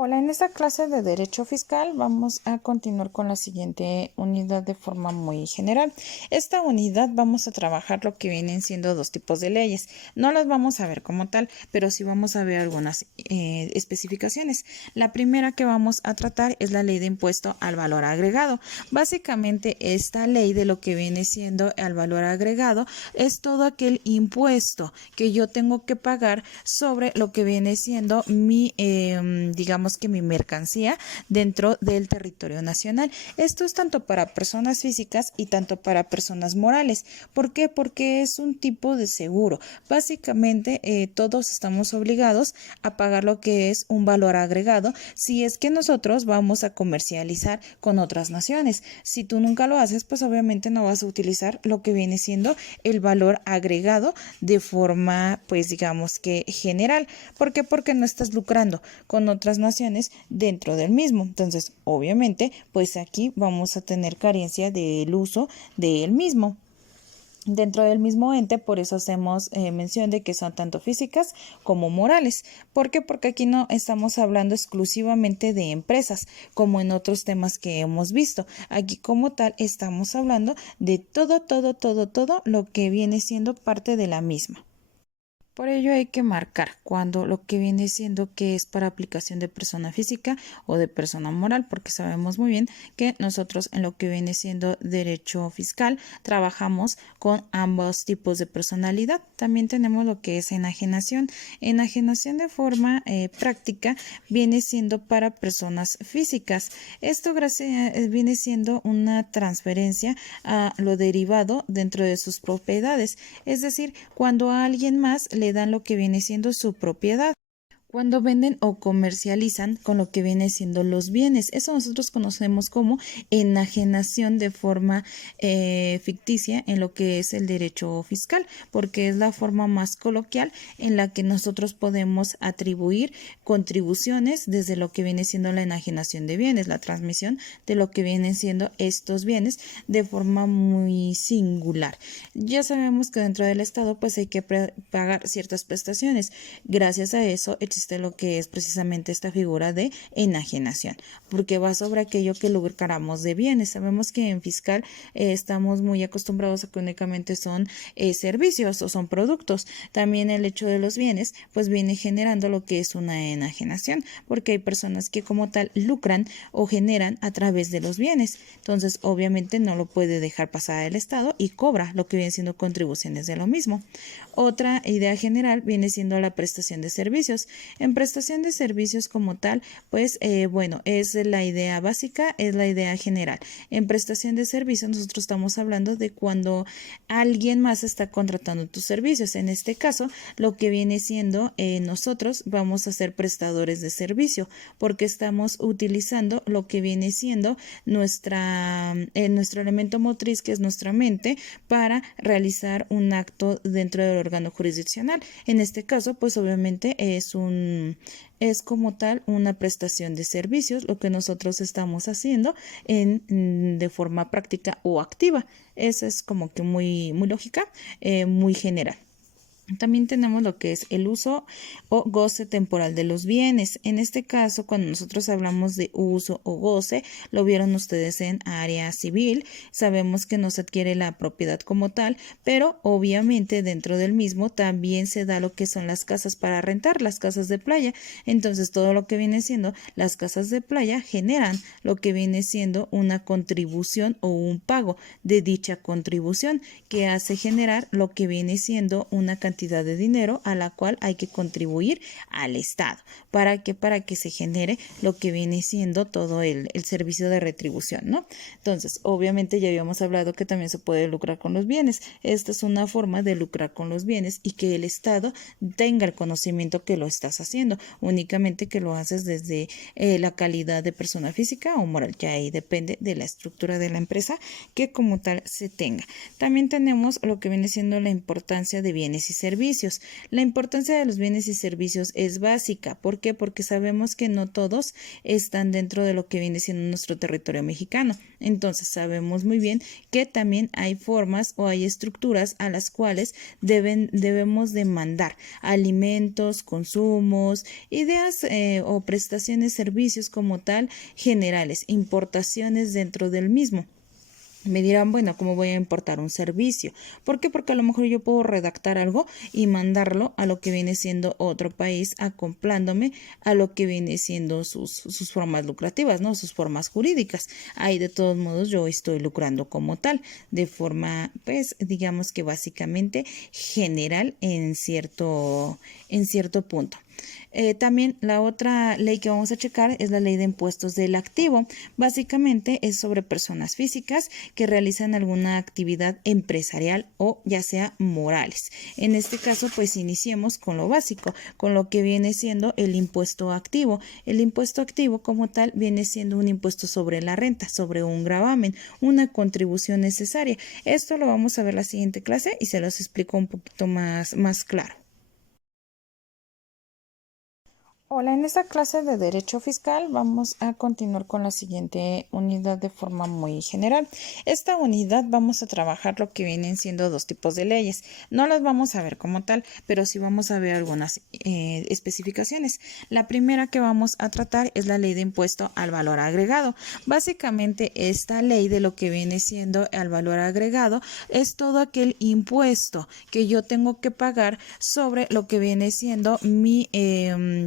Hola, en esta clase de Derecho Fiscal vamos a continuar con la siguiente unidad de forma muy general. Esta unidad vamos a trabajar lo que vienen siendo dos tipos de leyes. No las vamos a ver como tal, pero sí vamos a ver algunas especificaciones. La primera que vamos a tratar es la ley de impuesto al valor agregado. Básicamente, esta ley de lo que viene siendo el valor agregado es todo aquel impuesto que yo tengo que pagar sobre lo que viene siendo mi, digamos que mi mercancía dentro del territorio nacional. Esto es tanto para personas físicas y tanto para personas morales. ¿Por qué? Porque es un tipo de seguro. Básicamente, todos estamos obligados a pagar lo que es un valor agregado si es que nosotros vamos a comercializar con otras naciones. Si tú nunca lo haces, pues obviamente no vas a utilizar lo que viene siendo el valor agregado de forma, pues digamos que general. ¿Por qué? Porque no estás lucrando con otras naciones dentro del mismo. Entonces, obviamente, pues aquí vamos a tener carencia del uso del mismo dentro del mismo ente. Por eso hacemos mención de que son tanto físicas como morales. ¿Por qué? Porque aquí no estamos hablando exclusivamente de empresas, como en otros temas que hemos visto. Aquí como tal estamos hablando de todo lo que viene siendo parte de la misma. Por ello hay que marcar cuando lo que viene siendo que es para aplicación de persona física o de persona moral, porque sabemos muy bien que nosotros en lo que viene siendo derecho fiscal trabajamos con ambos tipos de personalidad. También tenemos lo que es enajenación. Enajenación de forma práctica viene siendo para personas físicas. Esto viene siendo una transferencia a lo derivado dentro de sus propiedades, es decir, cuando a alguien más le dan lo que viene siendo su propiedad. Cuando venden o comercializan con lo que viene siendo los bienes. Eso nosotros conocemos como enajenación de forma ficticia en lo que es el derecho fiscal, porque es la forma más coloquial en la que nosotros podemos atribuir contribuciones desde lo que viene siendo la enajenación de bienes, la transmisión de lo que vienen siendo estos bienes de forma muy singular. Ya sabemos que dentro del Estado pues hay que pagar ciertas prestaciones. Gracias a eso existe lo que es precisamente esta figura de enajenación, porque va sobre aquello que lucramos de bienes. Sabemos que en fiscal estamos muy acostumbrados a que únicamente son servicios o son productos. También el hecho de los bienes pues viene generando lo que es una enajenación, porque hay personas que como tal lucran o generan a través de los bienes. Entonces obviamente no lo puede dejar pasar el Estado y cobra lo que viene siendo contribuciones de lo mismo. Otra idea general viene siendo la prestación de servicios. En prestación de servicios como tal, pues bueno, es la idea básica, es la idea general. En prestación de servicios nosotros estamos hablando de cuando alguien más está contratando tus servicios. En este caso, lo que viene siendo nosotros vamos a ser prestadores de servicio, porque estamos utilizando lo que viene siendo nuestro elemento motriz, que es nuestra mente, para realizar un acto dentro del órgano jurisdiccional. En este caso, pues obviamente es como tal una prestación de servicios, lo que nosotros estamos haciendo de forma práctica o activa. Esa es como que muy lógica, muy general. También tenemos lo que es el uso o goce temporal de los bienes. En este caso, cuando nosotros hablamos de uso o goce, lo vieron ustedes en área civil. Sabemos que no se adquiere la propiedad como tal, pero obviamente dentro del mismo también se da lo que son las casas para rentar, las casas de playa. Entonces, todo lo que viene siendo las casas de playa generan lo que viene siendo una contribución o un pago de dicha contribución, que hace generar lo que viene siendo una cantidad de dinero a la cual hay que contribuir al Estado. ¿Para qué? Para que se genere lo que viene siendo todo el servicio de retribución, ¿no? Entonces, obviamente ya habíamos hablado que también se puede lucrar con los bienes. Esta es una forma de lucrar con los bienes y que el Estado tenga el conocimiento que lo estás haciendo, únicamente que lo haces desde la calidad de persona física o moral, que ahí depende de la estructura de la empresa que como tal se tenga. También tenemos lo que viene siendo la importancia de bienes y servicios. servicios. La importancia de los bienes y servicios es básica. ¿Por qué? Porque sabemos que no todos están dentro de lo que viene siendo nuestro territorio mexicano. Entonces sabemos muy bien que también hay formas o hay estructuras a las cuales debemos demandar alimentos, consumos, ideas o prestaciones, servicios como tal generales, importaciones dentro del mismo. Me dirán, bueno, ¿cómo voy a importar un servicio? ¿Por qué? Porque a lo mejor yo puedo redactar algo y mandarlo a lo que viene siendo otro país, acoplándome a lo que viene siendo sus formas lucrativas, ¿no? Sus formas jurídicas. Ahí de todos modos yo estoy lucrando como tal, de forma, pues, digamos que básicamente general en cierto punto. También la otra ley que vamos a checar es la ley de impuestos del activo. Básicamente es sobre personas físicas que realizan alguna actividad empresarial o ya sea morales. En este caso, pues iniciemos con lo básico, con lo que viene siendo el impuesto activo. El impuesto activo como tal viene siendo un impuesto sobre la renta, sobre un gravamen, una contribución necesaria. Esto lo vamos a ver la siguiente clase y se los explico un poquito más claro. Hola, en esta clase de Derecho Fiscal vamos a continuar con la siguiente unidad de forma muy general. Esta unidad vamos a trabajar lo que vienen siendo dos tipos de leyes. No las vamos a ver como tal, pero sí vamos a ver algunas especificaciones. La primera que vamos a tratar es la ley de impuesto al valor agregado. Básicamente esta ley de lo que viene siendo al valor agregado es todo aquel impuesto que yo tengo que pagar sobre lo que viene siendo mi,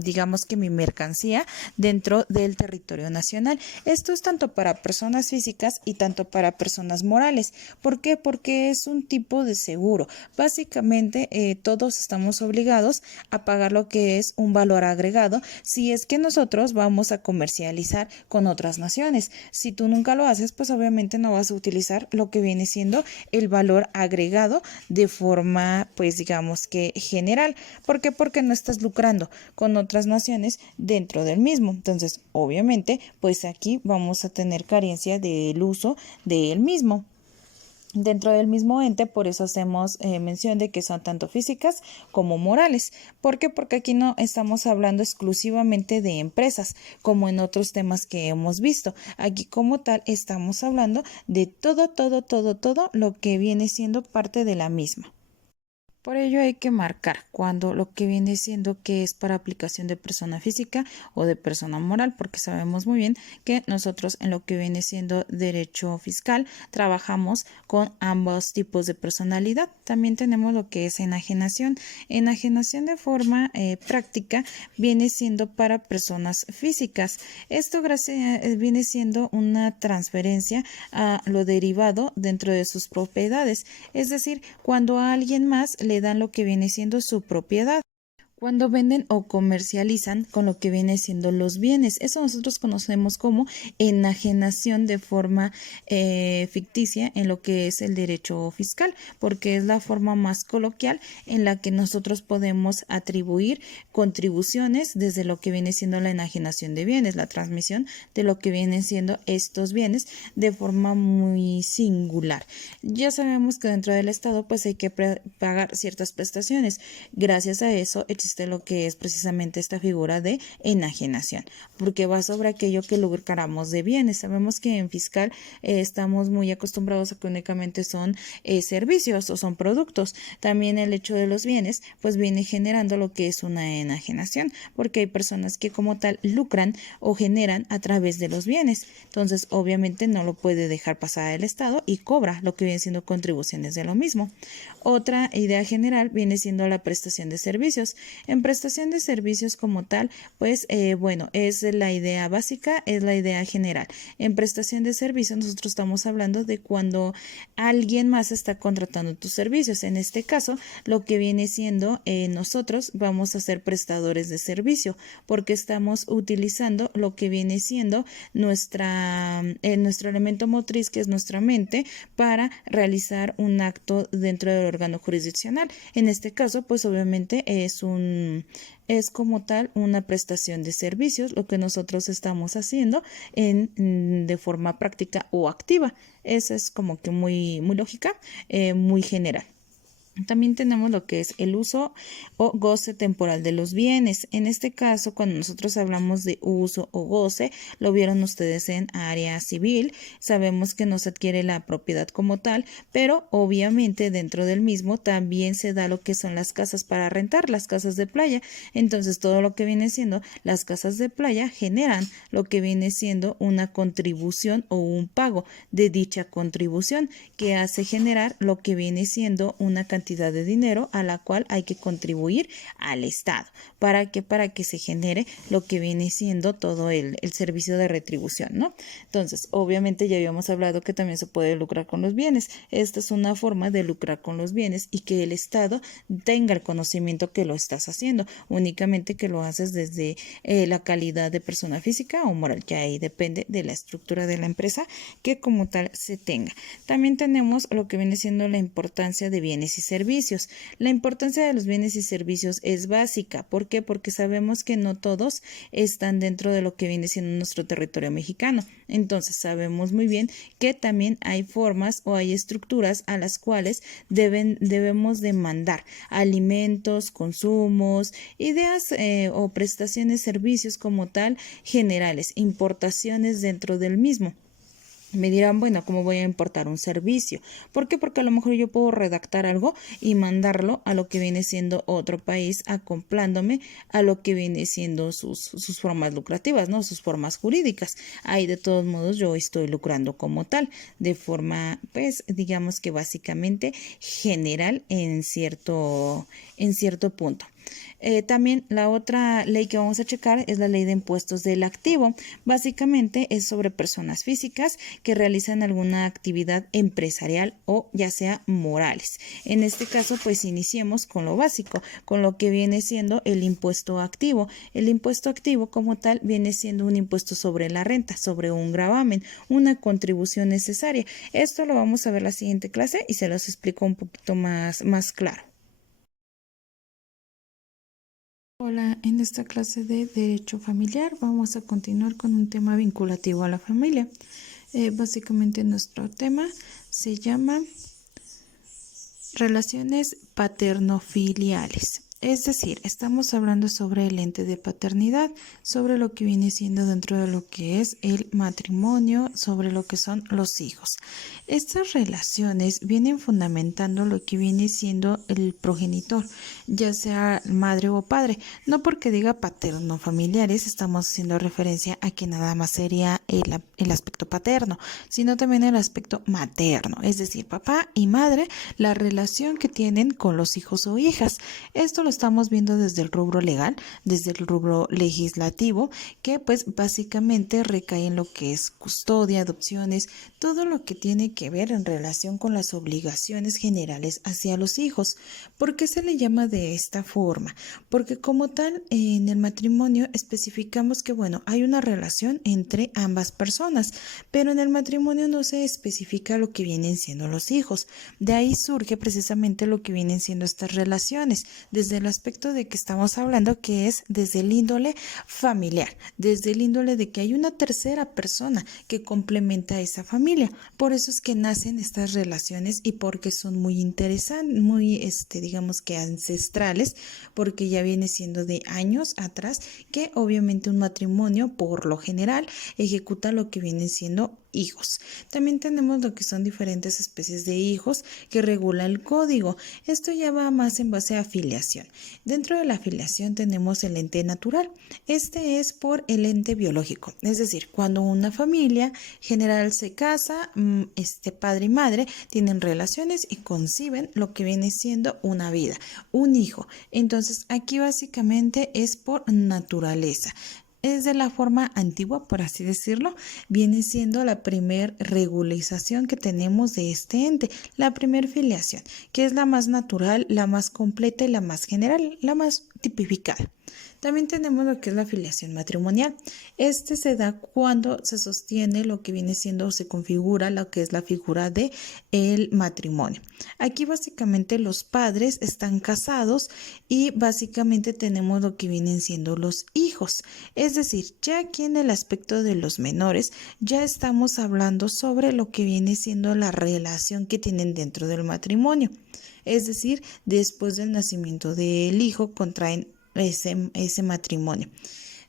digamos, que mi mercancía dentro del territorio nacional. Esto es tanto para personas físicas y tanto para personas morales. ¿Por qué? Porque es un tipo de seguro. Básicamente todos estamos obligados a pagar lo que es un valor agregado si es que nosotros vamos a comercializar con otras naciones. Si tú nunca lo haces, pues obviamente no vas a utilizar lo que viene siendo el valor agregado de forma, pues digamos que general. ¿Por qué? Porque no estás lucrando con otras naciones dentro del mismo. Entonces, obviamente, pues aquí vamos a tener carencia del uso del mismo. Dentro del mismo ente, por eso hacemos mención de que son tanto físicas como morales. ¿Por qué? Porque aquí no estamos hablando exclusivamente de empresas, como en otros temas que hemos visto. Aquí como tal estamos hablando de todo lo que viene siendo parte de la misma. Por ello hay que marcar cuando lo que viene siendo que es para aplicación de persona física o de persona moral, porque sabemos muy bien que nosotros en lo que viene siendo derecho fiscal trabajamos con ambos tipos de personalidad. También tenemos lo que es enajenación. Enajenación de forma práctica viene siendo para personas físicas. Esto viene siendo una transferencia a lo derivado dentro de sus propiedades, es decir, cuando a alguien más le dan lo que viene siendo su propiedad. Cuando venden o comercializan con lo que viene siendo los bienes. Eso nosotros conocemos como enajenación de forma ficticia en lo que es el derecho fiscal, porque es la forma más coloquial en la que nosotros podemos atribuir contribuciones desde lo que viene siendo la enajenación de bienes, la transmisión de lo que vienen siendo estos bienes de forma muy singular. Ya sabemos que dentro del Estado pues hay que pagar ciertas prestaciones. Gracias a eso existe lo que es precisamente esta figura de enajenación, porque va sobre aquello que lucramos de bienes. Sabemos que en fiscal estamos muy acostumbrados a que únicamente son servicios o son productos. También el hecho de los bienes pues viene generando lo que es una enajenación, porque hay personas que como tal lucran o generan a través de los bienes. Entonces obviamente no lo puede dejar pasar el Estado y cobra lo que viene siendo contribuciones de lo mismo. Otra idea general viene siendo la prestación de servicios. En prestación de servicios como tal, pues bueno, es la idea básica, es la idea general. En prestación de servicios nosotros estamos hablando de cuando alguien más está contratando tus servicios. En este caso, lo que viene siendo nosotros vamos a ser prestadores de servicio porque estamos utilizando lo que viene siendo nuestro elemento motriz, que es nuestra mente, para realizar un acto dentro del órgano jurisdiccional. En este caso, pues obviamente es como tal una prestación de servicios, lo que nosotros estamos haciendo de forma práctica o activa. Esa es como que muy lógica, muy general. También tenemos lo que es el uso o goce temporal de los bienes. En este caso, cuando nosotros hablamos de uso o goce, lo vieron ustedes en área civil. Sabemos que no se adquiere la propiedad como tal, pero obviamente dentro del mismo también se da lo que son las casas para rentar, las casas de playa. Entonces, todo lo que viene siendo las casas de playa generan lo que viene siendo una contribución o un pago de dicha contribución que hace generar lo que viene siendo una cantidad de dinero a la cual hay que contribuir al Estado. ¿Para qué? Para que se genere lo que viene siendo todo el servicio de retribución, ¿no? Entonces, obviamente ya habíamos hablado que también se puede lucrar con los bienes. Esta es una forma de lucrar con los bienes y que el Estado tenga el conocimiento que lo estás haciendo, únicamente que lo haces desde la calidad de persona física o moral. Ya ahí depende de la estructura de la empresa que como tal se tenga. También tenemos lo que viene siendo la importancia de bienes y servicios. La importancia de los bienes y servicios es básica. ¿Por qué? Porque sabemos que no todos están dentro de lo que viene siendo nuestro territorio mexicano. Entonces sabemos muy bien que también hay formas o hay estructuras a las cuales debemos demandar alimentos, consumos, ideas o prestaciones, servicios como tal generales, importaciones dentro del mismo. Me dirán, bueno, ¿cómo voy a importar un servicio? ¿Por qué? Porque a lo mejor yo puedo redactar algo y mandarlo a lo que viene siendo otro país, acoplándome a lo que viene siendo sus formas lucrativas, ¿no? Sus formas jurídicas. Ahí de todos modos yo estoy lucrando como tal, de forma, pues, digamos que básicamente general en cierto punto. También la otra ley que vamos a checar es la ley de impuestos del activo. Básicamente es sobre personas físicas que realizan alguna actividad empresarial o ya sea morales. En este caso, pues iniciemos con lo básico, con lo que viene siendo el impuesto activo. El impuesto activo como tal viene siendo un impuesto sobre la renta, sobre un gravamen, una contribución necesaria. Esto lo vamos a ver la siguiente clase y se los explico un poquito más claro. Hola, en esta clase de Derecho Familiar vamos a continuar con un tema vinculativo a la familia. Básicamente nuestro tema se llama relaciones paterno-filiales. Es decir, estamos hablando sobre el ente de paternidad, sobre lo que viene siendo dentro de lo que es el matrimonio, sobre lo que son los hijos. Estas relaciones vienen fundamentando lo que viene siendo el progenitor, ya sea madre o padre. No porque diga paterno familiares, estamos haciendo referencia a que nada más sería el aspecto paterno, sino también el aspecto materno, es decir, papá y madre, la relación que tienen con los hijos o hijas. Esto lo estamos viendo desde el rubro legal, desde el rubro legislativo, que pues básicamente recae en lo que es custodia, adopciones, todo lo que tiene que ver en relación con las obligaciones generales hacia los hijos. ¿Por qué se le llama de esta forma? Porque como tal, en el matrimonio especificamos que, bueno, hay una relación entre ambas personas, pero en el matrimonio no se especifica lo que vienen siendo los hijos. De ahí surge precisamente lo que vienen siendo estas relaciones, desde el aspecto de que estamos hablando que es desde el índole familiar, desde el índole de que hay una tercera persona que complementa a esa familia. Por eso es que nacen estas relaciones y porque son muy interesantes, muy, digamos que ancestrales, porque ya viene siendo de años atrás que obviamente un matrimonio por lo general ejecuta lo que vienen siendo hijos. También tenemos lo que son diferentes especies de hijos que regula el código. Esto ya va más en base a filiación. Dentro de la filiación tenemos el ente natural. Este es por el ente biológico. Es decir, cuando una familia general se casa, padre y madre tienen relaciones y conciben lo que viene siendo una vida, un hijo. Entonces, aquí básicamente es por naturaleza. Es de la forma antigua, por así decirlo, viene siendo la primer regularización que tenemos de este ente, la primer filiación, que es la más natural, la más completa y la más general, la más tipificada. También tenemos lo que es la afiliación matrimonial. Este se da cuando se sostiene lo que viene siendo o se configura lo que es la figura de el matrimonio. Aquí básicamente los padres están casados y básicamente tenemos lo que vienen siendo los hijos. Es decir, ya aquí en el aspecto de los menores ya estamos hablando sobre lo que viene siendo la relación que tienen dentro del matrimonio. Es decir, después del nacimiento del hijo contraen ese matrimonio.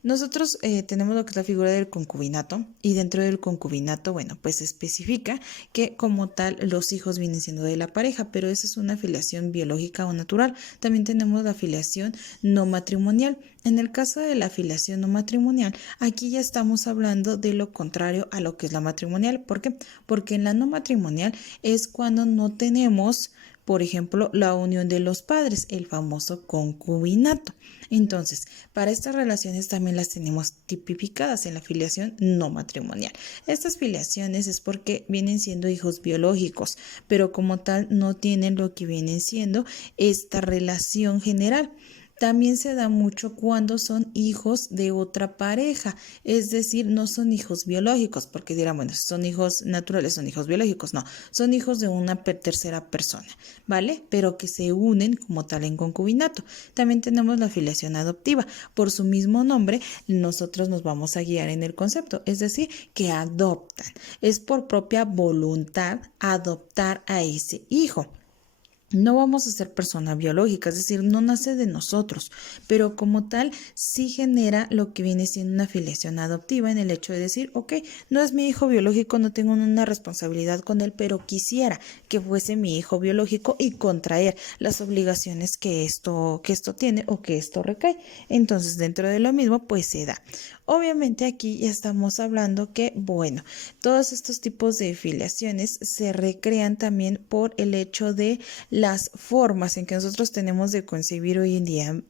Nosotros tenemos lo que es la figura del concubinato y dentro del concubinato, bueno, pues se especifica que como tal los hijos vienen siendo de la pareja, pero esa es una afiliación biológica o natural. También tenemos la afiliación no matrimonial. En el caso de la afiliación no matrimonial, aquí ya estamos hablando de lo contrario a lo que es la matrimonial. ¿Por qué? Porque en la no matrimonial es cuando no tenemos, por ejemplo, la unión de los padres, el famoso concubinato. Entonces, para estas relaciones también las tenemos tipificadas en la filiación no matrimonial. Estas filiaciones es porque vienen siendo hijos biológicos, pero como tal no tienen lo que vienen siendo esta relación general. También se da mucho cuando son hijos de otra pareja, es decir, no son hijos biológicos, porque dirán, bueno, son hijos naturales, son hijos biológicos, no, son hijos de una tercera persona, ¿vale? Pero que se unen como tal en concubinato. También tenemos la filiación adoptiva, por su mismo nombre, nosotros nos vamos a guiar en el concepto, es decir, que adoptan, es por propia voluntad adoptar a ese hijo. No vamos a ser persona biológica, es decir, no nace de nosotros, pero como tal sí genera lo que viene siendo una afiliación adoptiva en el hecho de decir, ok, no es mi hijo biológico, no tengo una responsabilidad con él, pero quisiera que fuese mi hijo biológico y contraer las obligaciones que esto tiene o que esto recae. Entonces, dentro de lo mismo, pues se da. Obviamente aquí ya estamos hablando que, bueno, todos estos tipos de filiaciones se recrean también por el hecho de las formas en que nosotros tenemos de concebir hoy en día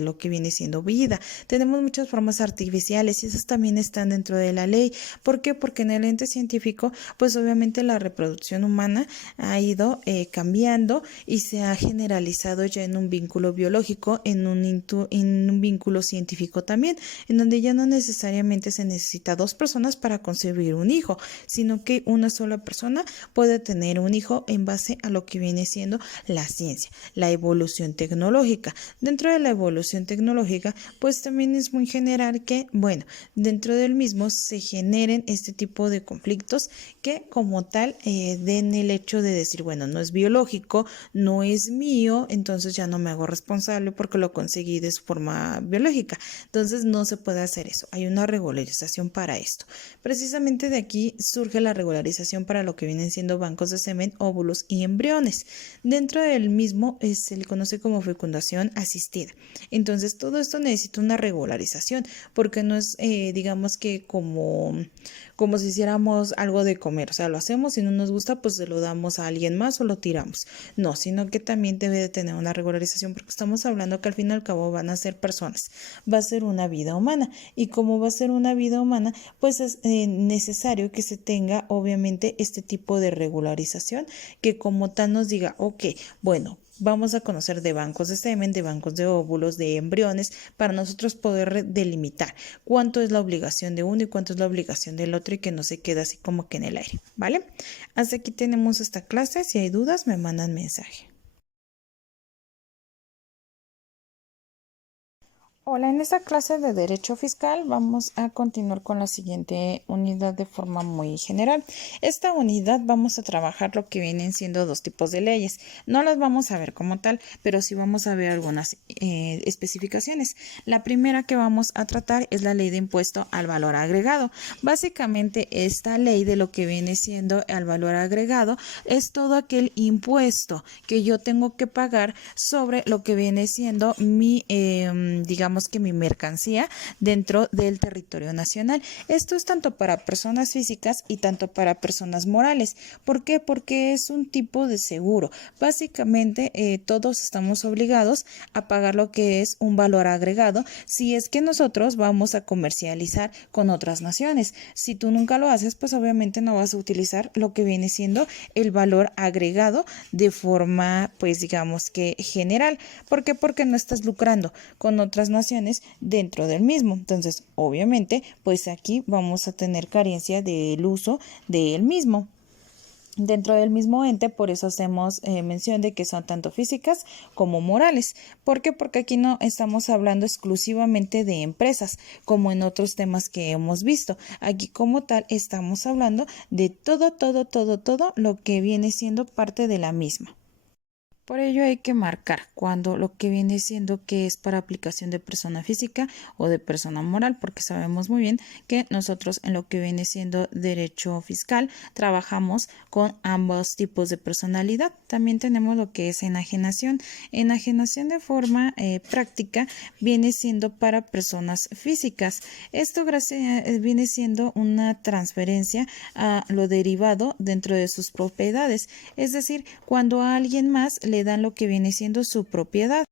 lo que viene siendo vida. Tenemos muchas formas artificiales y esas también están dentro de la ley. ¿Por qué? Porque en el ente científico, pues obviamente la reproducción humana ha ido cambiando y se ha generalizado ya en un vínculo biológico, en un vínculo científico también, en donde ya no necesariamente se necesita dos personas para concebir un hijo, sino que una sola persona puede tener un hijo en base a lo que viene siendo la ciencia, la evolución tecnológica. Dentro de la evolución tecnológica, pues también es muy general que, bueno, dentro del mismo se generen este tipo de conflictos que como tal den el hecho de decir, bueno, no es biológico, no es mío, entonces ya no me hago responsable porque lo conseguí de su forma biológica. Entonces no se puede hacer eso. Hay una regularización para esto. Precisamente de aquí surge la regularización para lo que vienen siendo bancos de semen, óvulos y embriones. Dentro del mismo se le conoce como fecundación asistida. Entonces todo esto necesita una regularización porque no es, digamos que como si hiciéramos algo de comer, o sea, lo hacemos, si no nos gusta, pues se lo damos a alguien más o lo tiramos. No, sino que también debe de tener una regularización porque estamos hablando que al fin y al cabo van a ser personas, va a ser una vida humana y como va a ser una vida humana, pues es necesario que se tenga obviamente este tipo de regularización que como tal nos diga, ok, bueno, vamos a conocer de bancos de semen, de bancos de óvulos, de embriones, para nosotros poder delimitar cuánto es la obligación de uno y cuánto es la obligación del otro y que no se quede así como que en el aire, ¿vale? Hasta aquí tenemos esta clase. Si hay dudas, me mandan mensaje. Hola, en esta clase de Derecho Fiscal vamos a continuar con la siguiente unidad de forma muy general. Esta unidad vamos a trabajar lo que vienen siendo dos tipos de leyes. No las vamos a ver como tal, pero sí vamos a ver algunas especificaciones. La primera que vamos a tratar es la ley de impuesto al valor agregado. Básicamente esta ley de lo que viene siendo al valor agregado es todo aquel impuesto que yo tengo que pagar sobre lo que viene siendo mi, digamos que mi mercancía dentro del territorio nacional. Esto es tanto para personas físicas y tanto para personas morales. ¿Por qué? Porque es un tipo de seguro. Básicamente todos estamos obligados a pagar lo que es un valor agregado si es que nosotros vamos a comercializar con otras naciones. Si tú nunca lo haces, pues obviamente no vas a utilizar lo que viene siendo el valor agregado de forma, pues digamos que general. ¿Por qué? Porque no estás lucrando con otras naciones donaciones dentro del mismo. Entonces, obviamente, pues aquí vamos a tener carencia del uso del mismo. Dentro del mismo ente, por eso hacemos mención de que son tanto físicas como morales. ¿Por qué? Porque aquí no estamos hablando exclusivamente de empresas, como en otros temas que hemos visto. Aquí como tal estamos hablando de todo lo que viene siendo parte de la misma. Por ello hay que marcar cuando lo que viene siendo que es para aplicación de persona física o de persona moral, porque sabemos muy bien que nosotros en lo que viene siendo derecho fiscal trabajamos con ambos tipos de personalidad. También tenemos lo que es enajenación. Enajenación de forma práctica viene siendo para personas físicas. Esto viene siendo una transferencia a lo derivado dentro de sus propiedades, es decir, cuando a alguien más le dan lo que viene siendo su propiedad.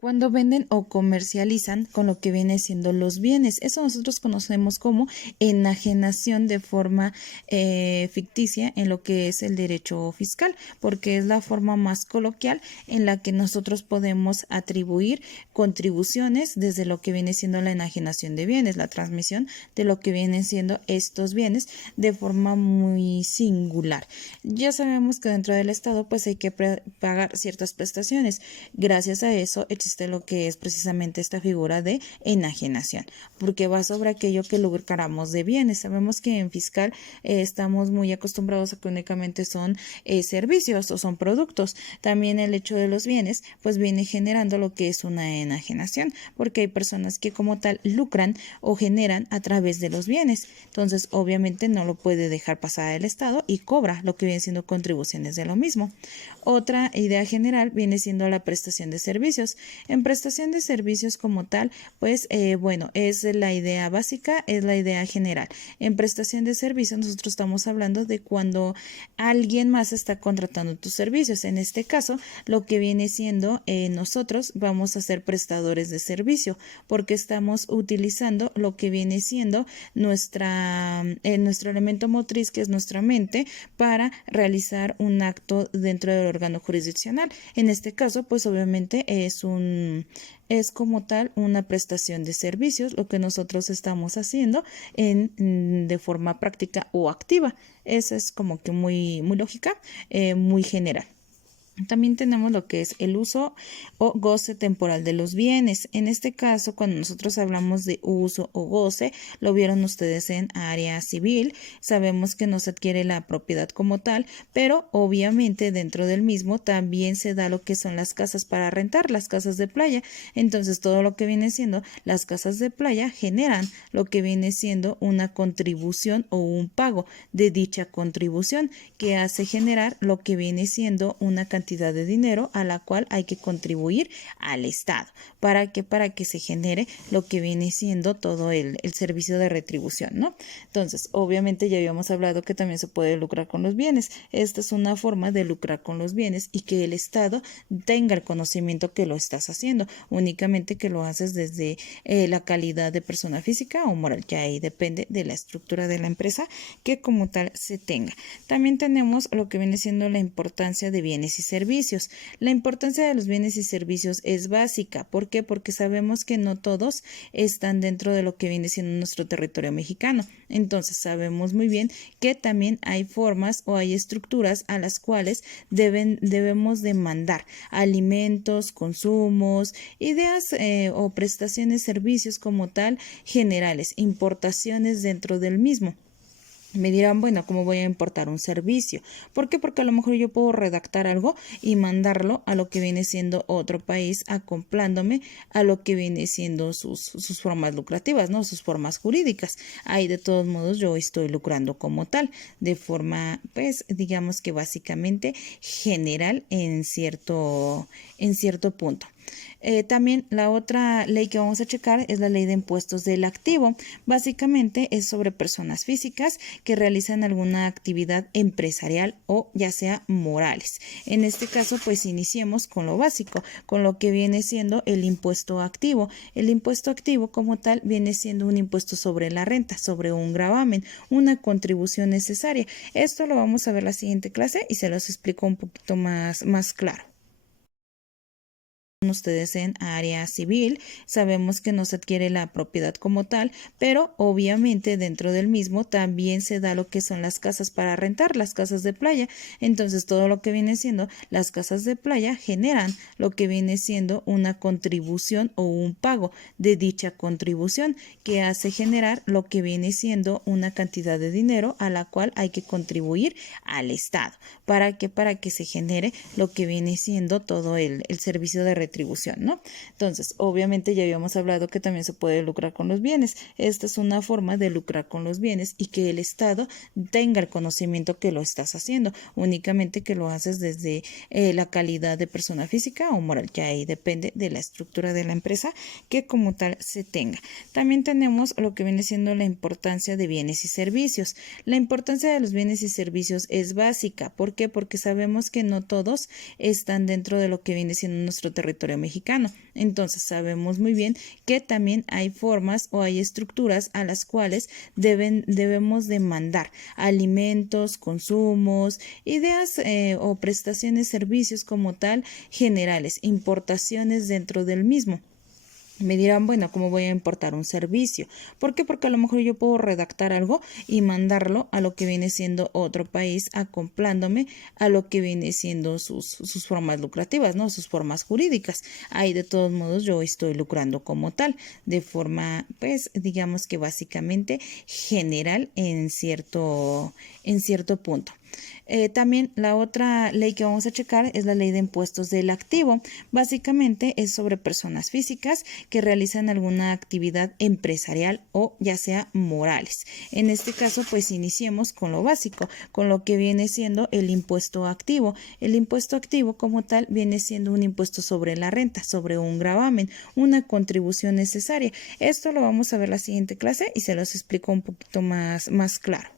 Cuando venden o comercializan con lo que viene siendo los bienes. Eso nosotros conocemos como enajenación de forma ficticia en lo que es el derecho fiscal, porque es la forma más coloquial en la que nosotros podemos atribuir contribuciones desde lo que viene siendo la enajenación de bienes, la transmisión de lo que vienen siendo estos bienes de forma muy singular. Ya sabemos que dentro del Estado pues hay que pagar ciertas prestaciones. Gracias a eso existe lo que es precisamente esta figura de enajenación, porque va sobre aquello que lucramos de bienes. Sabemos que en fiscal estamos muy acostumbrados a que únicamente son servicios o son productos. También el hecho de los bienes pues viene generando lo que es una enajenación, porque hay personas que como tal lucran o generan a través de los bienes. Entonces obviamente no lo puede dejar pasar el Estado y cobra lo que viene siendo contribuciones de lo mismo. Otra idea general viene siendo la prestación de servicios. En prestación de servicios como tal, pues bueno, es la idea básica, es la idea general. En prestación de servicios nosotros estamos hablando de cuando alguien más está contratando tus servicios. En este caso, lo que viene siendo nosotros vamos a ser prestadores de servicio porque estamos utilizando lo que viene siendo nuestro elemento motriz, que es nuestra mente, para realizar un acto dentro del órgano jurisdiccional. En este caso, pues obviamente es como tal una prestación de servicios, lo que nosotros estamos haciendo de forma práctica o activa. Esa es como que muy lógica, muy general. También tenemos lo que es el uso o goce temporal de los bienes. En este caso, cuando nosotros hablamos de uso o goce, lo vieron ustedes en área civil. Sabemos que no se adquiere la propiedad como tal, pero obviamente dentro del mismo también se da lo que son las casas para rentar, las casas de playa. Entonces, todo lo que viene siendo las casas de playa generan lo que viene siendo una contribución o un pago de dicha contribución, que hace generar lo que viene siendo una cantidad de dinero a la cual hay que contribuir al Estado. ¿Para qué? Para que se genere lo que viene siendo todo el servicio de retribución, ¿no? Entonces, obviamente ya habíamos hablado que también se puede lucrar con los bienes. Esta es una forma de lucrar con los bienes y que el Estado tenga el conocimiento que lo estás haciendo, únicamente que lo haces desde la calidad de persona física o moral, que ahí depende de la estructura de la empresa que como tal se tenga. También tenemos lo que viene siendo la importancia de bienes y servicios. La importancia de los bienes y servicios es básica. ¿Por qué? Porque sabemos que no todos están dentro de lo que viene siendo nuestro territorio mexicano. Entonces sabemos muy bien que también hay formas o hay estructuras a las cuales debemos demandar alimentos, consumos, ideas o prestaciones, servicios como tal generales, importaciones dentro del mismo. Me dirán, bueno, ¿cómo voy a importar un servicio? ¿Por qué? Porque a lo mejor yo puedo redactar algo y mandarlo a lo que viene siendo otro país, acoplándome a lo que viene siendo sus formas lucrativas, ¿no? Sus formas jurídicas. Ahí de todos modos yo estoy lucrando como tal, de forma, pues, digamos que básicamente general en cierto punto. También la otra ley que vamos a checar es la ley de impuestos del activo. Básicamente es sobre personas físicas que realizan alguna actividad empresarial o ya sea morales. En este caso, pues iniciemos con lo básico, con lo que viene siendo el impuesto activo. El impuesto activo como tal viene siendo un impuesto sobre la renta, sobre un gravamen, una contribución necesaria. Esto lo vamos a ver la siguiente clase y se los explico un poquito más claro. ustedes en área civil, sabemos que no se adquiere la propiedad como tal, pero obviamente dentro del mismo también se da lo que son las casas para rentar, las casas de playa. Entonces todo lo que viene siendo las casas de playa generan lo que viene siendo una contribución o un pago de dicha contribución que hace generar lo que viene siendo una cantidad de dinero a la cual hay que contribuir al Estado. ¿Para qué? Para que se genere lo que viene siendo todo el servicio de retribución, ¿no? Entonces, obviamente ya habíamos hablado que también se puede lucrar con los bienes. Esta es una forma de lucrar con los bienes y que el Estado tenga el conocimiento que lo estás haciendo, únicamente que lo haces desde la calidad de persona física o moral, ya ahí depende de la estructura de la empresa que como tal se tenga. También tenemos lo que viene siendo la importancia de bienes y servicios. La importancia de los bienes y servicios es básica. ¿Por qué? Porque sabemos que no todos están dentro de lo que viene siendo nuestro territorio mexicano. Entonces sabemos muy bien que también hay formas o hay estructuras a las cuales debemos demandar alimentos, consumos, ideas o prestaciones, servicios como tal generales, importaciones dentro del mismo. Me dirán, bueno, ¿cómo voy a importar un servicio? ¿Por qué? Porque a lo mejor yo puedo redactar algo y mandarlo a lo que viene siendo otro país, acoplándome a lo que viene siendo sus formas lucrativas, ¿no? Sus formas jurídicas. Ahí de todos modos yo estoy lucrando como tal, de forma, pues, digamos que básicamente general en cierto punto. También la otra ley que vamos a checar es la ley de impuestos del activo. Básicamente es sobre personas físicas que realizan alguna actividad empresarial o ya sea morales. En este caso, pues iniciemos con lo básico, con lo que viene siendo el impuesto activo. El impuesto activo como tal viene siendo un impuesto sobre la renta, sobre un gravamen, una contribución necesaria. Esto lo vamos a ver la siguiente clase y se los explico un poquito más claro.